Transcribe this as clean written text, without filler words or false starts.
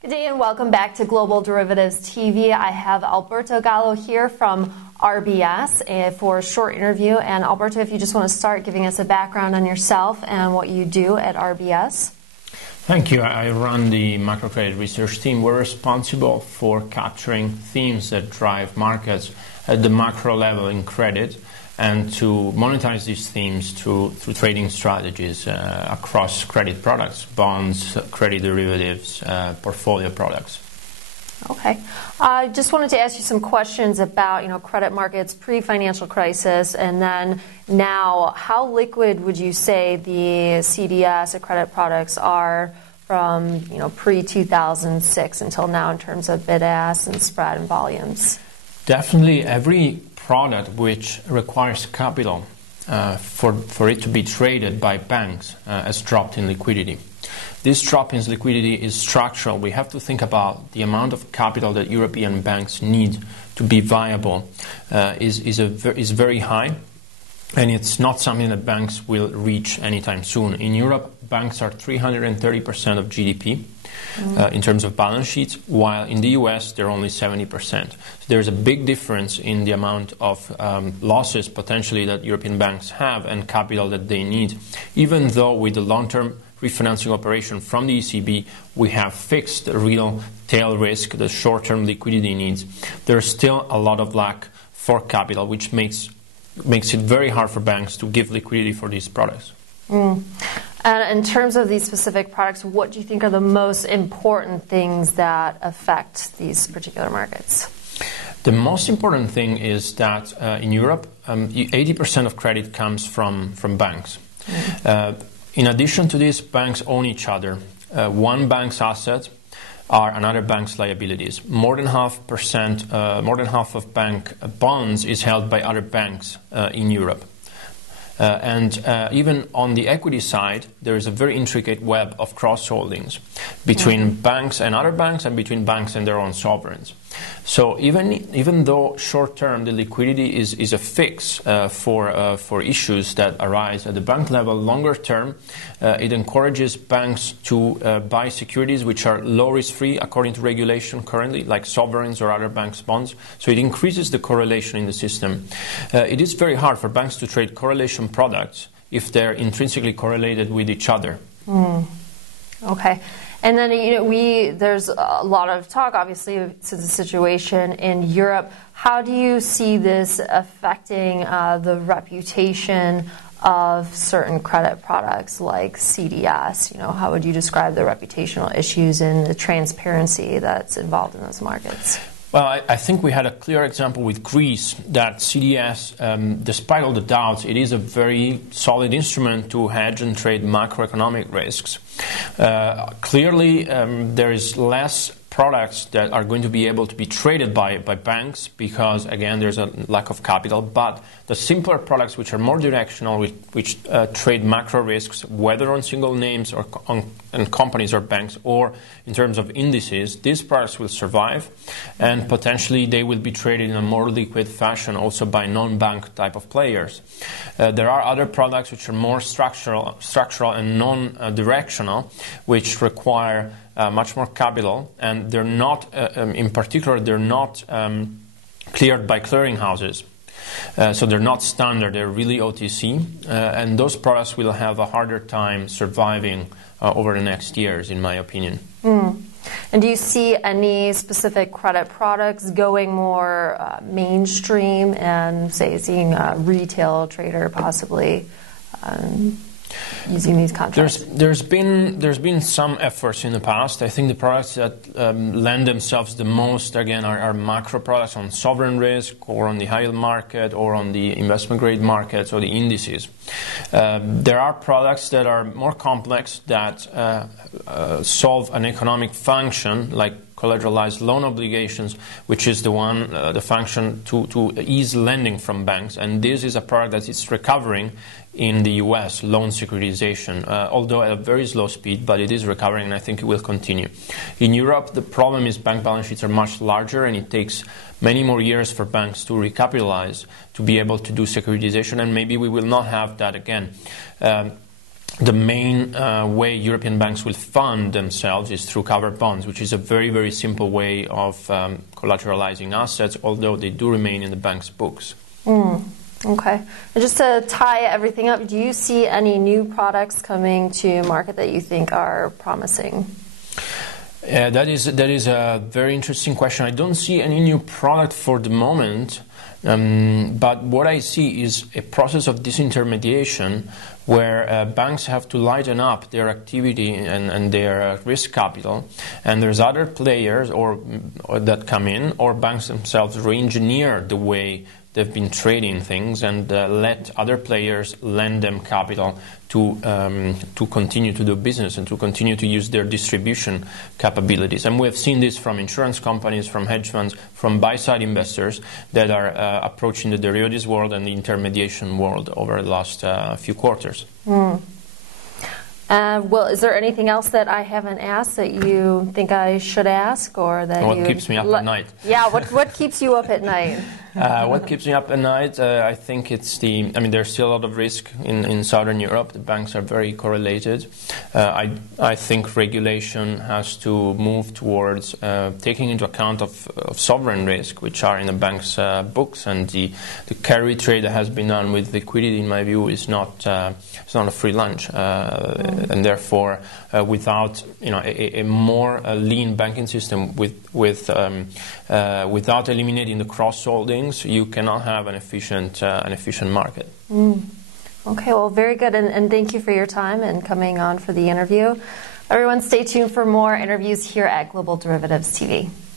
Good day and welcome back to Global Derivatives TV. I have Alberto Gallo here from RBS for a short interview. And Alberto, if you just want to start giving us a background on yourself and what you do at RBS. Thank you. I run the macro credit research team. We're responsible for capturing themes that drive markets at the macro level in credit and to monetize these themes through trading strategies across credit products, bonds, credit derivatives, portfolio products. Okay. I just wanted to ask you some questions about, credit markets pre-financial crisis and then now. How liquid would you say the CDS or credit products are from, pre-2006 until now in terms of bid-ask and spread and volumes? Definitely every product which requires capital for it to be traded by banks has dropped in liquidity. This drop in liquidity is structural. We have to think about the amount of capital that European banks need to be viable is very high, and it's not something that banks will reach anytime soon. In Europe, banks are 330% of GDP in terms of balance sheets, while in the US they're only 70%. So there's a big difference in the amount of losses potentially that European banks have and capital that they need, even though with the long-term refinancing operation from the ECB, we have fixed the real tail risk, the short-term liquidity needs. There's still a lot of lack for capital, which makes it very hard for banks to give liquidity for these products. And in terms of these specific products, what do you think are the most important things that affect these particular markets? The most important thing is that in Europe, 80% of credit comes from banks. In addition to this, banks own each other. One bank's assets are another bank's liabilities. More than half of bank bonds is held by other banks in Europe. And even on the equity side, there is a very intricate web of cross-holdings between banks and other banks and between banks and their own sovereigns. So even though short-term the liquidity is a fix for issues that arise at the bank level, longer-term it encourages banks to buy securities which are low risk-free according to regulation currently, like sovereigns or other banks' bonds. So it increases the correlation in the system. It is very hard for banks to trade correlation products if they're intrinsically correlated with each other. Okay. And then, there's a lot of talk, obviously, to the situation in Europe. How do you see this affecting the reputation of certain credit products like CDS? How would you describe the reputational issues and the transparency that's involved in those markets? Well, I think we had a clear example with Greece that CDS, despite all the doubts, it is a very solid instrument to hedge and trade macroeconomic risks. Clearly, there is less products that are going to be able to be traded by banks because, again, there's a lack of capital. But the simpler products which are more directional, which trade macro risks, whether on single names or on companies or banks or in terms of indices, these products will survive and potentially they will be traded in a more liquid fashion also by non-bank type of players. There are other products which are more structural and non-directional, which require much more capital, and they're not, in particular, they're not cleared by clearing houses. So they're not standard, they're really OTC, and those products will have a harder time surviving over the next years, in my opinion. And do you see any specific credit products going more mainstream and, say, seeing a retail trader possibly using these contracts? There's been some efforts in the past. I think the products that lend themselves the most, again, are macro products on sovereign risk or on the high yield market or on the investment grade markets or the indices. There are products that are more complex that solve an economic function like collateralized loan obligations, which is the function to ease lending from banks. And this is a product that is recovering in the US, loan securitization, although at a very slow speed, but it is recovering, and I think it will continue. In Europe, the problem is bank balance sheets are much larger, and it takes many more years for banks to recapitalize to be able to do securitization, and maybe we will not have that again. the main way European banks will fund themselves is through covered bonds, which is a very, very simple way of collateralizing assets, although they do remain in the bank's books. Okay. And just to tie everything up, do you see any new products coming to market that you think are promising? That is a very interesting question. I don't see any new product for the moment, but what I see is a process of disintermediation where banks have to lighten up their activity and their risk capital, and there's other players or that come in, or banks themselves re-engineer the way they've been trading things and let other players lend them capital to continue to do business and to continue to use their distribution capabilities. And we have seen this from insurance companies, from hedge funds, from buy-side investors that are approaching the derivatives world and the intermediation world over the last few quarters. Well, is there anything else that I haven't asked that you think I should ask, or that what keeps me up at night? Yeah, what keeps you up at night? What keeps me up at night? I think it's there's still a lot of risk in Southern Europe. The banks are very correlated. I think regulation has to move towards taking into account of sovereign risk, which are in the bank's books, and the carry trade that has been done with liquidity, in my view, is not a free lunch, and therefore, without a more lean banking system without eliminating the cross-holdings, you cannot have an efficient market. Okay, well, very good, and thank you for your time and coming on for the interview. Everyone, stay tuned for more interviews here at Global Derivatives TV.